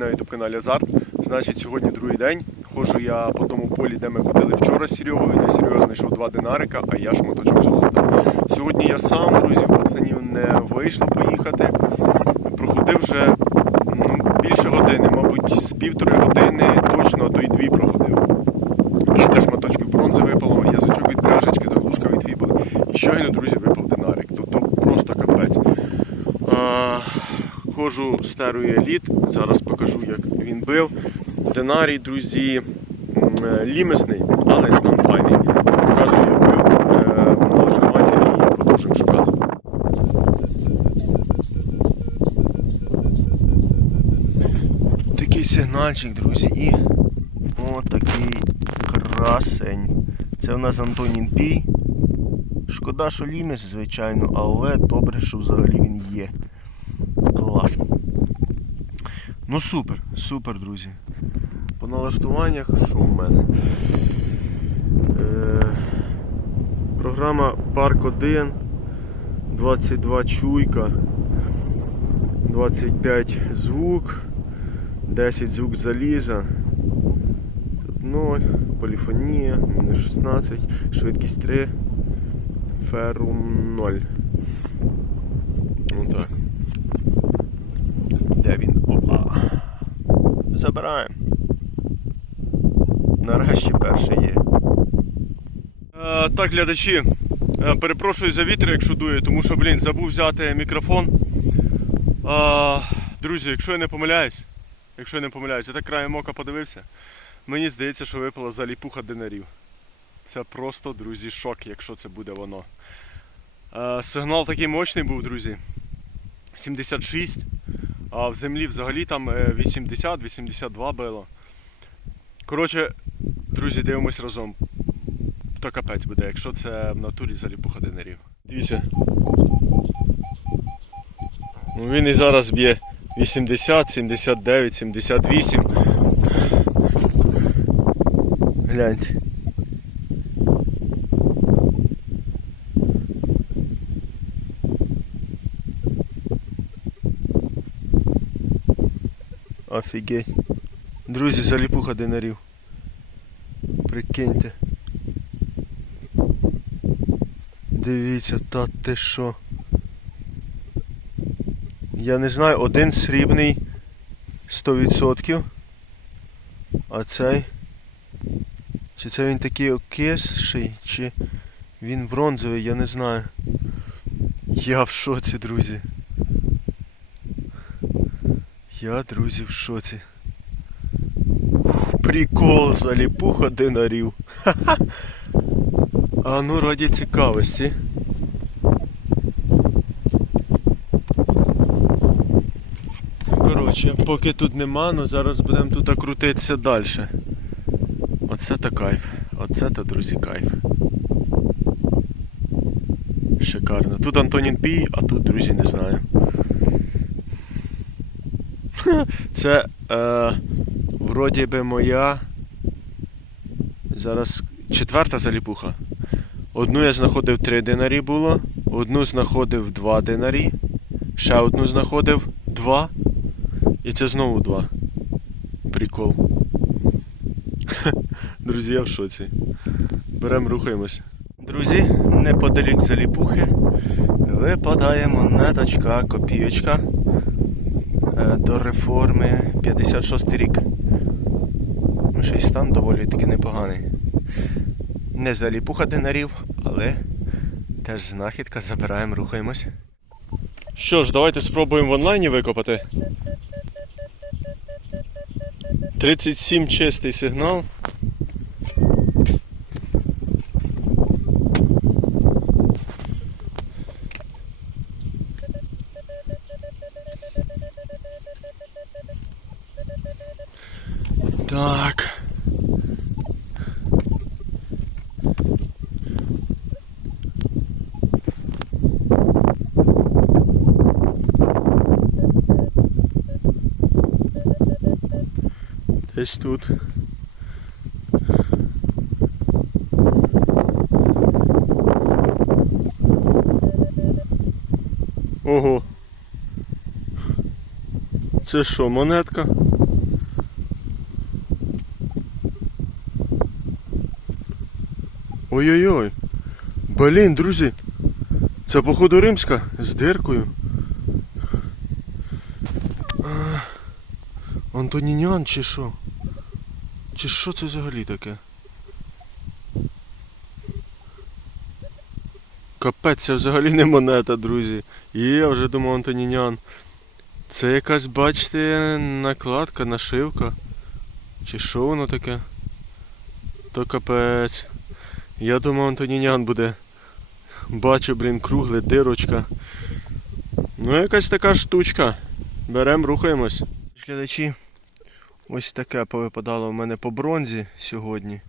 на youtube каналі Азарт. Значить, сьогодні другий день. Ходжу я по тому полі, де ми ходили вчора з Серегою, де Серега знайшов два динарика, а я шматочок золота. Сьогодні я сам, друзі, пацанів не вийшло поїхати. Проходив вже ну, більше години, мабуть, з півтори години точно, а то й дві проходив. Кілька шматочків бронзи випало, язичок від пряжечки, заглушка від фібули. І щойно, друзі, випав динарик. Тобто просто капець. А, Ходжу старою еліт, зараз покажу, як він бив. Динарій, друзі, е, лімесний, але стан файний. Показую, як бив е, налаштування і продовжуємо шукати. Такий сигнальчик, друзі, і отакий красень. Це в нас Антонін Пій. Шкода, що лімес, звичайно, але добре, що взагалі він є. Ну супер, супер, друзі. По налаштуваннях, що в мене? Е, програма Парк 1, 22 чуйка, 25 звук, 10 звук заліза, 0, поліфонія, мінус 16, швидкість 3, феру 0. Отак. Де він? Забираємо. Нарешті перший є. Е, так, глядачі. е, Перепрошую за вітер, якщо дує, тому що, блін, забув взяти мікрофон. Е, друзі, якщо я не помиляюсь, якщо я не помиляюсь, я так краєм ока подивився. Мені здається, що випала заліпуха динарів. Це просто, друзі, шок, якщо це буде воно. Е, сигнал такий мощний був, друзі. 76. А в землі взагалі там е, 80-82 било. Коротше, друзі, дивимось разом. То капець буде, якщо це в натурі заліпуха динарів. Дивіться. Ну, він і зараз б'є 80, 79, 78. Гляньте. Офігеть. Друзі, заліпуха динарів. Прикиньте. Дивіться, та ти що. Я не знаю, один срібний 100%. А цей. Чи це він такий окисший, чи він бронзовий, я не знаю. Я в шоці, друзі. Я, друзі, в шоці. Прикол, заліпуха динарів. Ха-ха. А ну раді цікавості. Ну, Коротше, поки тут нема, ну зараз будемо тут крутитися далі. Оце та кайф. Оце та, друзі, кайф. Шикарно. Тут Антонін Пій, а тут, друзі, не знаю. Це е, вроді би моя. Зараз четверта заліпуха. Одну я знаходив 3 динарі було, одну знаходив 2 динарі, ще одну знаходив 2. І це знову 2. Прикол. Друзі, я в шоці. Беремо, рухаємось. Друзі, неподалік заліпухи випадає монеточка, копійочка до реформи 56 рік. Ну, ще й стан доволі таки непоганий. Не заліпуха динарів, але теж знахідка, забираємо, рухаємось. Що ж, давайте спробуємо в онлайні викопати. 37 чистий сигнал. десь тут. Ого. Це що, монетка? Ой-ой-ой. Блін, друзі. Це походу римська з диркою. Антонінян чи що? Чи що це взагалі таке? Капець, це взагалі не монета, друзі. І я вже думав Антонінян. Це якась, бачите, накладка, нашивка. Чи що воно таке? То капець. Я думав Антонінян буде. Бачу, блін, кругле, дирочка. Ну, якась така штучка. Берем, рухаємось. Глядачі, ось таке повипадало в мене по бронзі сьогодні.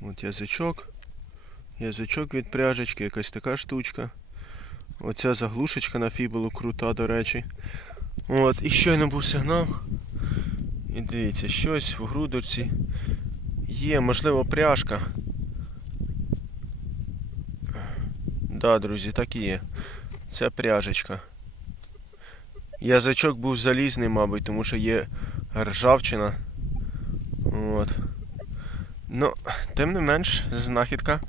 От язичок. Язичок від пряжечки, якась така штучка. Оця заглушечка на фібулу крута, до речі. От, і щойно був сигнал. І дивіться, щось в грудочці є, можливо, пряжка. Да, друзі, так і є. Це пряжечка. Язичок був залізний, мабуть, тому що є ржавчина. От. Ну, тим не менш, знахідка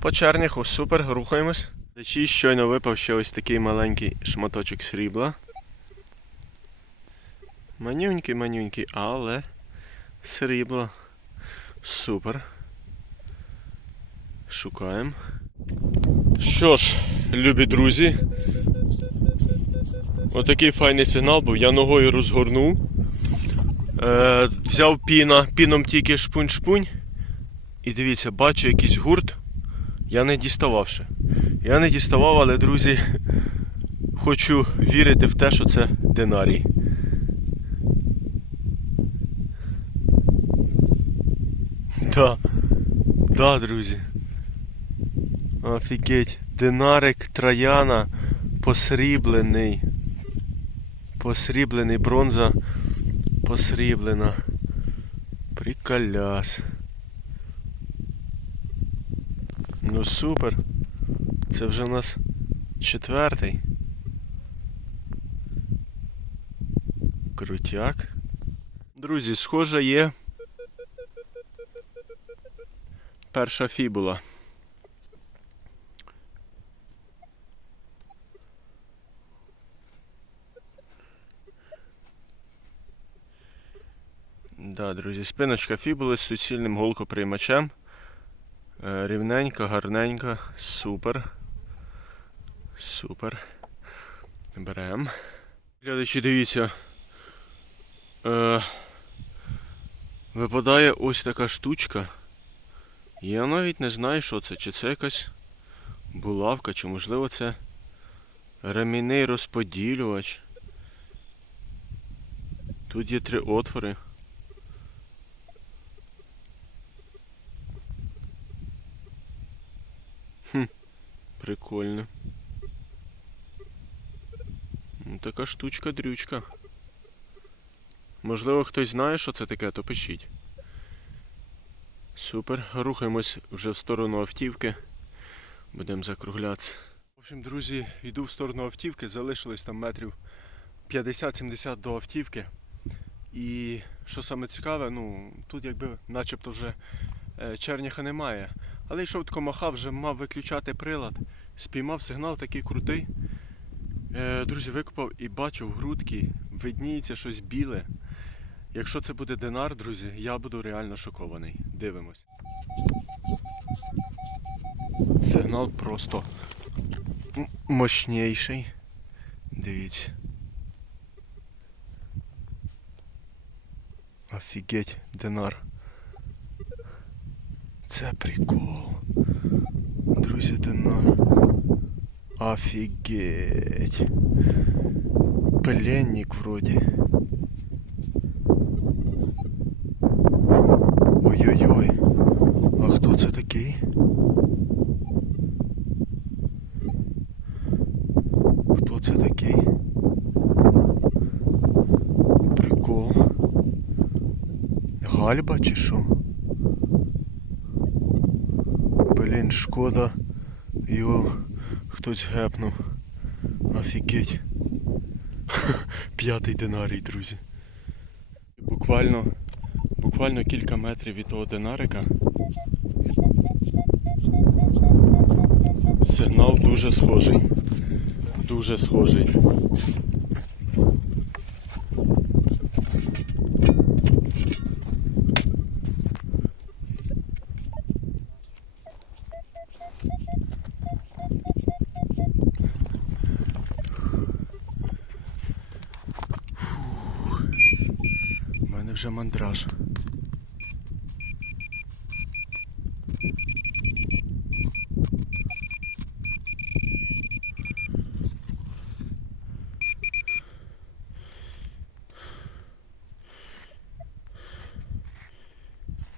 по черняху. Супер, рухаємось. Дачі щойно випав ще ось такий маленький шматочок срібла. Манюнький, манюнький, але срібло. Супер. Шукаємо. Що ж, любі друзі. Отакий файний сигнал був. Я ногою розгорнув. Е, взяв піна, піном тільки шпунь-шпунь. І дивіться, бачу якийсь гурт. Я не діставав ще. Я не діставав, але, друзі, хочу вірити в те, що це динарій. Да. Да, друзі. Офігеть. Динарик Трояна посріблений. Посріблений бронза посріблена. Приколяс. Ну супер. Це вже у нас четвертий. Крутяк. Друзі, схоже є перша фібула. Да, друзі, спиночка фібули з суцільним голкоприймачем. Е, Рівненька, гарненька, супер. Супер. Берем. Глядачі, дивіться. Е, випадає ось така штучка. Я навіть не знаю, що це. Чи це якась булавка, чи можливо це ремінний розподілювач. Тут є три отвори. Прикольно. Ну, така штучка-дрючка. Можливо, хтось знає, що це таке, то пишіть. Супер. Рухаємось вже в сторону автівки. Будемо закруглятися. В общем, друзі, йду в сторону автівки, залишилось там метрів 50-70 до автівки. І що саме цікаве, ну тут якби начебто вже е, черняха немає. Але йшов тако махав, вже мав виключати прилад, спіймав сигнал такий крутий. Е, друзі, викопав і бачу в грудки, видніється щось біле. Якщо це буде динар, друзі, я буду реально шокований. Дивимось. Сигнал просто мощніший. Дивіться. Офігеть, динар. Це прикол. Друзі, динар. Офігеть. Пленник вроді. Ой-ой-ой. А хто це такий? Хто це такий? Прикол. Гальба чи що? Блін, шкода. Його хтось гепнув. Офігеть. П'ятий динарій, друзі. Буквально, буквально кілька метрів від того динарика Сигнал дуже схожий. Дуже схожий. У мене вже мандраж.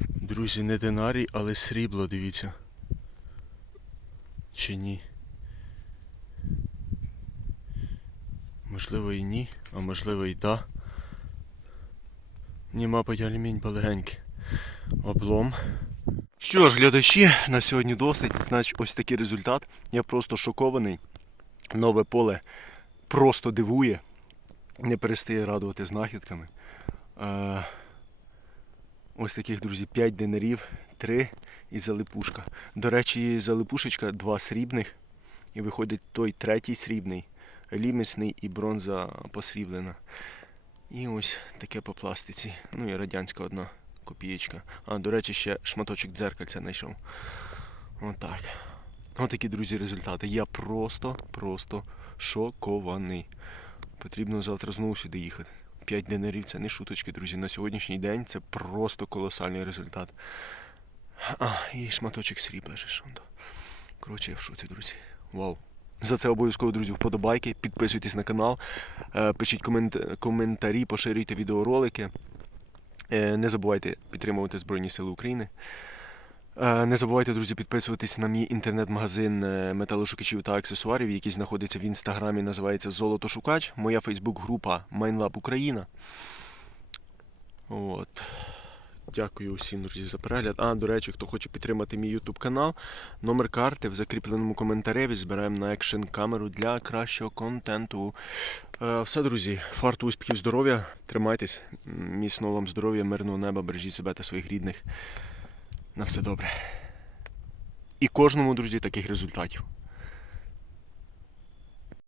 Друзі, не динарій, але срібло, дивіться. Чи ні? Можливо і ні, а можливо і да. Ні, мабуть, алюмінь полегенький. Облом. Що ж, глядачі, на сьогодні досить. Значить, ось такий результат. Я просто шокований. Нове поле просто дивує. Не перестає радувати знахідками. Е, ось таких, друзі, 5 динарів, 3 і залипушка. До речі, залипушечка, 2 срібних. І виходить той третій срібний, лімісний і бронза посріблена. І ось таке по пластиці. Ну і радянська одна копієчка. А, до речі, ще шматочок дзеркальця знайшов. Отак. Ось такі, друзі, результати. Я просто, просто шокований. Потрібно завтра знову сюди їхати. 5 динарів це не шуточки, друзі. На сьогоднішній день це просто колосальний результат. А, і шматочок срібла же. Коротше, я в шоці, друзі. Вау. За це обов'язково, друзі, вподобайки, підписуйтесь на канал, е, пишіть комент- коментарі, поширюйте відеоролики. Е, Не забувайте підтримувати Збройні Сили України. Е, Не забувайте, друзі, підписуватись на мій інтернет-магазин металошукачів та аксесуарів, який знаходиться в інстаграмі, називається Золотошукач. Моя фейсбук-група MineLab Україна. От. Дякую усім, друзі, за перегляд. А, до речі, хто хоче підтримати мій YouTube канал, номер карти в закріпленому коментарі збираємо на екшн камеру для кращого контенту. Е, Все, друзі, фарту, успіхів, здоров'я. Тримайтесь, міцного вам здоров'я, мирного неба, бережіть себе та своїх рідних. На все добре. І кожному, друзі, таких результатів.